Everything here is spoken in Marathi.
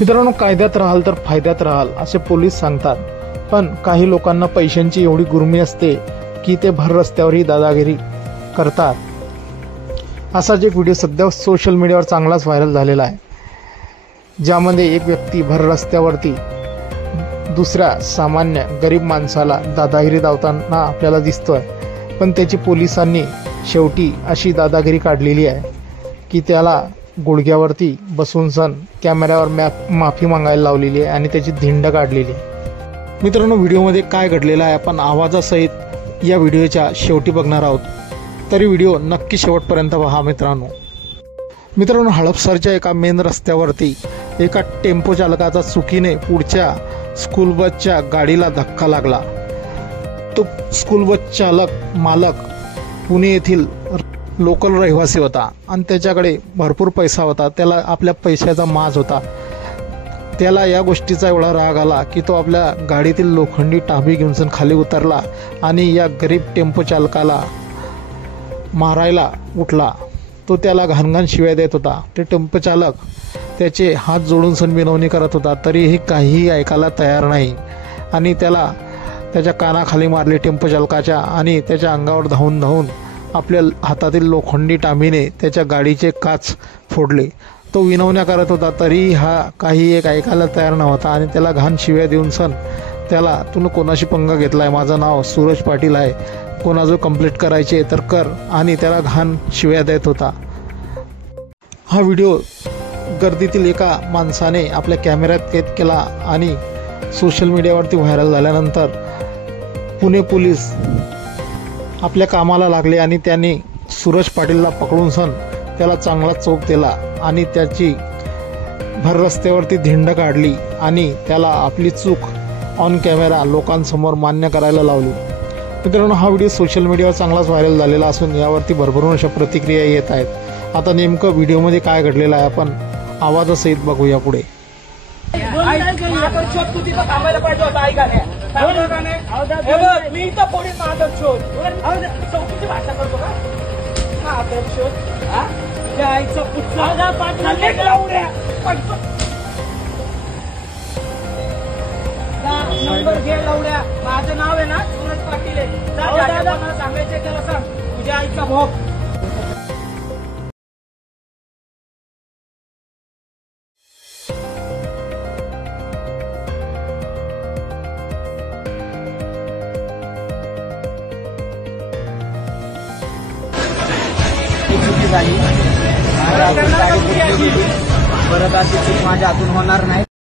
मित्रांनो, कायद्यात राहाल तर फायद्यात राहाल असे पोलीस सांगतात, पण काही लोकांना पैशांची एवढी गुर्मी असते की ते भर रस्त्यावरही दादागिरी करतात। असाच एक व्हिडिओ सध्या सोशल मीडियावर चांगलाच व्हायरल झालेला आहे, ज्यामध्ये एक व्यक्ती भर रस्त्यावरती दुसऱ्या सामान्य गरीब माणसाला दादागिरी दावताना आपल्याला दिसतोय। पण त्याची पोलिसांनी शेवटी अशी दादागिरी काढलेली आहे की त्याला गुडघ्यावरती बसून सण कॅमेऱ्यावर माफी मागायला लावलेली आहे आणि त्याची धिंड काढलेली आहे। मित्रांनो, व्हिडिओमध्ये काय घडलेलं आहे आपण आवाजासहित या व्हिडिओच्या शेवटी बघणार आहोत, तरी व्हिडिओ नक्की शेवटपर्यंत पहा। मित्रांनो, हडपसरच्या एका मेन रस्त्यावरती एका टेम्पो चालकाचा चुकीने पुढच्या स्कूल बसच्या गाडीला धक्का लागला। तो स्कूल बस चालक मालक पुणे येथील लोकल रहिवासी होता आणि त्याच्याकडे भरपूर पैसा होता, त्याला आपल्या पैशाचा माज होता। त्याला या गोष्टीचा एवढा राग आला की तो आपल्या गाडीतील लोखंडी टाबी घेऊन खाली उतरला आणि या गरीब टेम्पो चालकाला मारायला उठला। तो त्याला घाणघाण शिव्या देत होता। ते टेम्पो चालक त्याचे हात जोडून सण विनवणी करत होता, तरीही काहीही ऐकायला तयार नाही आणि त्याला त्याच्या कानाखाली मारले टेम्पो चालकाच्या आणि त्याच्या अंगावर धावून धावून आपल्या हातातील लोखंडी टामीने त्याच्या गाडीचे काच फोडले। तो विनवण्या करत होता, तरी हा काही एक ऐकायला तयार नव्हता आणि त्याला घाण शिव्या देऊन सण त्याला तू कोणाशी पंगा घेतलाय, माझं नाव सूरज पाटील आहे, कोणाजो कंप्लीट करायचे तर कर, आणि त्याला घाण शिव्या देत होता। हा व्हिडिओ गर्दीतील एका माणसाने आपल्या कॅमेऱ्यात कैद केला आणि सोशल मीडियावरती व्हायरल झाल्यानंतर पुणे पोलीस आपल्या कामाला लागले आणि त्यांनी सूरज पाटीलला पकडून सण त्याला चांगला चोप दिला आणि त्याची भर रस्त्यावरती धिंड काढली आणि त्याला आपली चूक ऑन कॅमेरा लोकांसमोर मान्य करायला लावली। मित्रांनो, हा व्हिडिओ सोशल मीडियावर चांगलाच व्हायरल झालेला असून यावरती भरभरून अशा प्रतिक्रिया येत आहेत। आता नेमकं व्हिडिओमध्ये काय घडलेलं आहे आपण आवाजासहित बघूया पुढे। मी इथं पोलीस महादर शोध चौकीची भाषा करतो का महादर शोध आईचा पुढचा नंबर घे लावड्या, माझं नाव आहे ना सूरज पाटील आहे, सांगायचं त्याला सांग तुझ्या आईचा भोग। झाली परत अशी चूक माझ्या हातून होणार नाही।